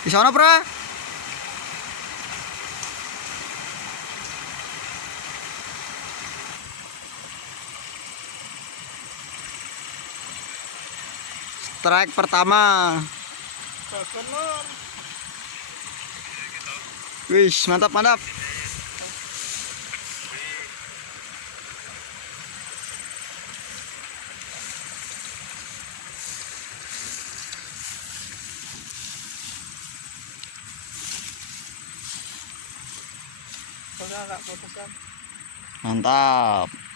Di sana, Pra. Strike pertama. Wih, mantap, mantap. Mantap.